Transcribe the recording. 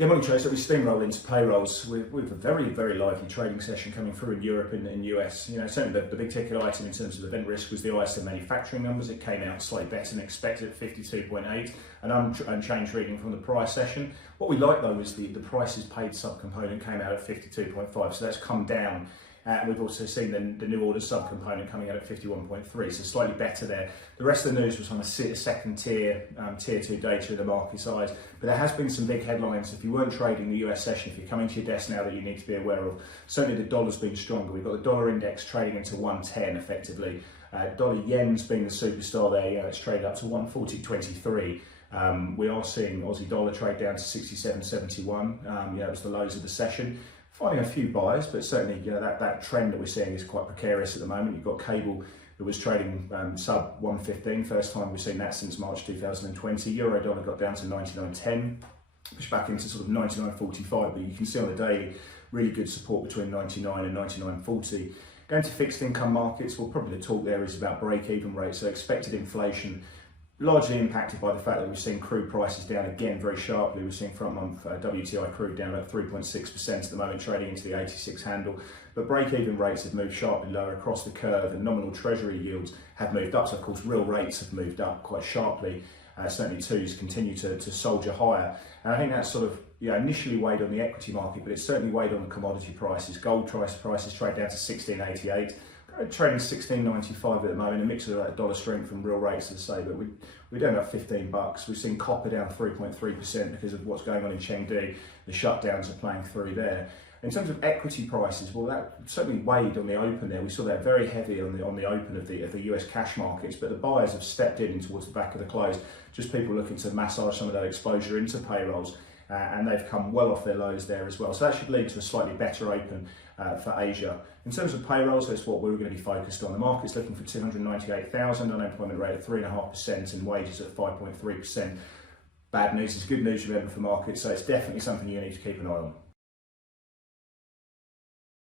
Yeah, morning trades. So we steamroll into payrolls with a very lively trading session coming through in Europe and in US. Certainly the big ticket item in terms of event risk was the ISM Manufacturing numbers. It came out slightly better than expected at 52.8, an unchanged reading from the prior session. What we like though is the prices paid subcomponent came out at 52.5, so that's come down. And we've also seen the new order subcomponent coming out at 51.3, so slightly better there. The rest of the news was on a second tier, tier 2 data in the market size, but there has been some big headlines. If you weren't trading the US session, if you're coming to your desk now, that you need to be aware of. Certainly the dollar's been stronger. We've got the dollar index trading into 110 effectively. Dollar yen's been the superstar there. It's traded up to 140.23. We are seeing Aussie dollar trade down to 67.71. It was the lows of the session. Finding a few buyers, but certainly that trend that we're seeing is quite precarious at the moment. You've got cable that was trading sub 115, first time we've seen that since March 2020. Euro dollar got down to 99.10, pushed back into sort of 99.45, but you can see on the daily really good support between 99 and 99.40. Going to fixed income markets, well, probably the talk there is about break-even rates, so expected inflation largely impacted by the fact that we've seen crude prices down again very sharply. We've seen front month WTI crude down about 3.6% at the moment, trading into the 86 handle. But break-even rates have moved sharply lower across the curve, and nominal treasury yields have moved up. So of course, real rates have moved up quite sharply. Certainly twos continue to soldier higher. And I think that's sort of initially weighed on the equity market, but it's certainly weighed on the commodity prices. Gold prices trade down to 1688. Trading 16.95 at the moment, a mix of that dollar strength and real rates, as I say, but we don't have $15. We've seen copper down 3.3% because of what's going on in Chengdu. The shutdowns are playing through there. In terms of equity prices, well, that certainly weighed on the open there. We saw that very heavy on the open of the US cash markets, but the buyers have stepped in towards the back of the close. Just people looking to massage some of that exposure into payrolls. And they've come well off their lows there as well. So that should lead to a slightly better open for Asia. In terms of payrolls, that's what we're going to be focused on. The market's looking for 298,000, unemployment rate of 3.5% and wages at 5.3%. Bad news is good news, remember, for markets, so it's definitely something you need to keep an eye on.